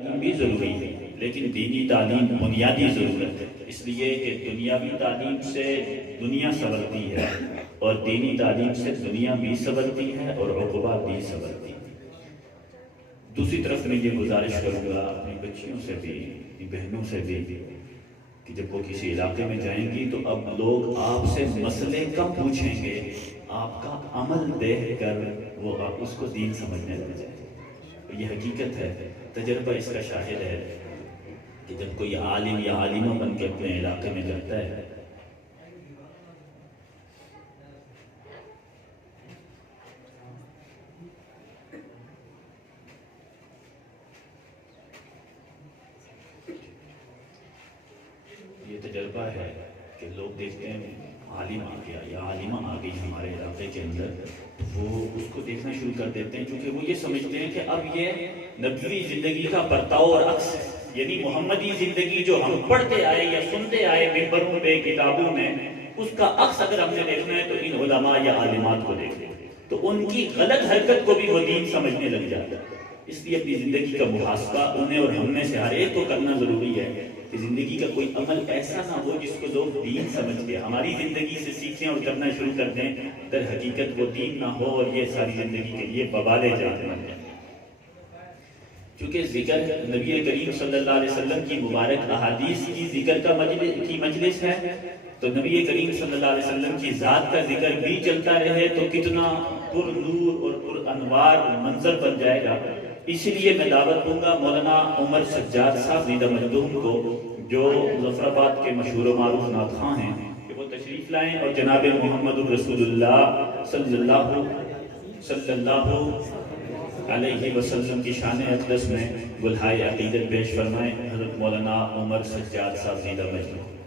تعلیم بھی ضروری ہے، لیکن دینی تعلیم بنیادی ضرورت ہے، اس لیے کہ دنیاوی تعلیم سے دنیا سنورتی ہے اور دینی تعلیم سے دنیا بھی سنورتی ہے اور عقبہ بھی سنورتی ہے۔ دوسری طرف میں یہ گزارش کروں گا اپنی بچیوں سے بھی، اپنی بہنوں سے بھی، کہ جب وہ کسی علاقے میں جائیں گی تو اب لوگ آپ سے مسئلے کم پوچھیں گے، آپ کا عمل دیکھ کر وہ اس کو دین سمجھنے لگ جائیں گے۔ یہ حقیقت ہے، تجربہ اس کا شاہد ہے کہ جب کوئی عالم یا عالمہ بن کے اپنے علاقے میں جاتا ہے یہ تجربہ ہے کہ لوگ دیکھتے ہیں عالم آ گیا یا عالمہ آ گئی ہمارے علاقے کے اندر، وہ اس کو دیکھنا شروع کر دیتے ہیں، کیونکہ وہ یہ سمجھتے ہیں کہ اب یہ نبوی زندگی کا برتاؤ اور عکس ہے، یعنی محمدی زندگی جو ہم پڑھتے آئے یا سنتے آئے ممبروں پہ، کتابوں میں، اس کا عکس اگر ہم نے دیکھنا ہے تو ان علماء یا عالمات کو دیکھیں، تو ان کی غلط حرکت کو بھی وہ دین سمجھنے لگ جاتا ہے۔ اس لیے اپنی زندگی کا محاسبہ انہیں اور ہم میں سے ہر ایک کو کرنا ضروری ہے کہ زندگی کا کوئی عمل ایسا نہ ہو جس کو لوگ دین سمجھ کے ہماری زندگی سے سیکھیں اور کرنا شروع کر دیں، در حقیقت وہ دین نہ ہو اور یہ ساری زندگی کے لیے وبال جان بن جائے۔ چونکہ ذکر نبی کریم صلی اللہ علیہ وسلم کی مبارک احادیث کی ذکر کا مجلس ہے، تو نبی کریم صلی اللہ علیہ وسلم کی ذات کا ذکر بھی چلتا رہے تو کتنا پر نور اور پر انوار منظر بن جائے گا۔ اسی لیے میں دعوت دوں گا مولانا عمر سجاد صاحب زندہ مجدوم کو، جو مظفر آباد کے مشہور و معروف نعت خواں ہیں، کہ وہ تشریف لائیں اور جناب محمد الرسول اللہ صلی اللہ علیہ وسلم کی شان اقدس میں گلہائے عقیدت پیش فرمائیں۔ حضرت مولانا عمر سجاد صاحب زندہ مجدوم۔